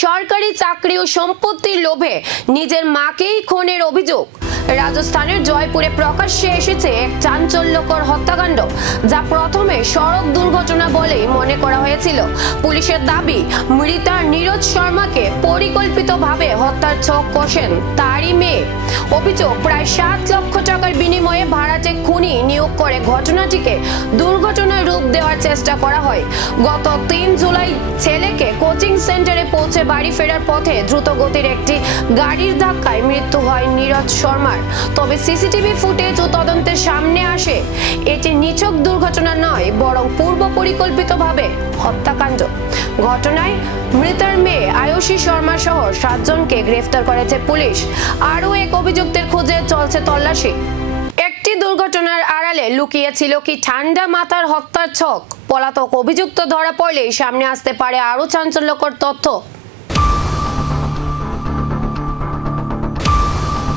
সরকারি চাকরি ও সম্পত্তির লোভে নিজের মাকেই খুনের অভিযোগ। রাজস্থানের জয়পুরে প্রকাশ্যে এসেছে এক চাঞ্চল্যকর হত্যাকাণ্ড, যা প্রথমে সড়ক দুর্ঘটনা বলেই মনে করা হয়েছিল। পুলিশের দাবি, মৃতা নীরজ শর্মাকে পরিকল্পিতভাবে হত্যার ছক কষেন তারই মেয়ে। অভিযোগ, প্রায় 7 লক্ষ টাকার বিনিময়ে ভাড়াটে খুনি নিয়োগ করে ঘটনাটিকে দুর্ঘটনার রূপ দেওয়ার চেষ্টা করা হয়। গত 3 জুলাই ছেলেকে কোচিং সেন্টারে পৌঁছে বাড়ি ফেরার পথে দ্রুত গতির একটি গাড়ির ধাক্কায় মৃত্যু হয় নীরজ শর্মার। তবে সিসিটিভি ফুটেজ ও তদন্তের সামনে আসে এটি নিছক দুর্ঘটনা নয়, বরং পূর্ব পরিকল্পিতভাবে হত্যাকাণ্ড। ঘটনায় মৃতার মেয়ে আয়ুষী শর্মা সহ 7 জনকে গ্রেফতার করেছে পুলিশ। আরও এক অভিযুক্তের খোঁজে চলছে তল্লাশি। একটি দুর্ঘটনার আড়ালে লুকিয়ে ছিল কি ঠান্ডা মাথার হত্যার ছক? পলাতক অভিযুক্ত ধরা পড়লেই সামনে আসতে পারে আরো চাঞ্চল্যকর তথ্য।